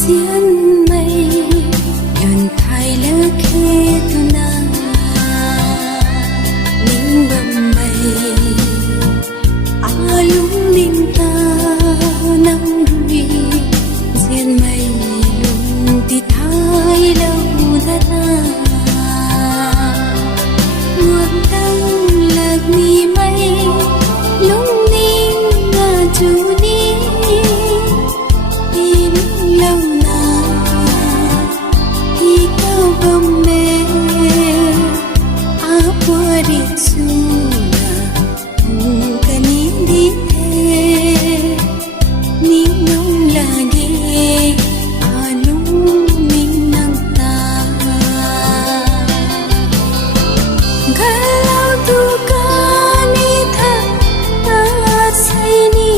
Dian mây gần thay lỡ khê tu na ninh bầm mây lung ninh ta nắng rui Dian mây lung ti thay lâu ta na nguồn tăng lạc ni mây lung ninh ngà chu ni in lâu na ikaw kami apa di suna kung kanindite ninong lagi anong minang ta kalau tu kanita at say ni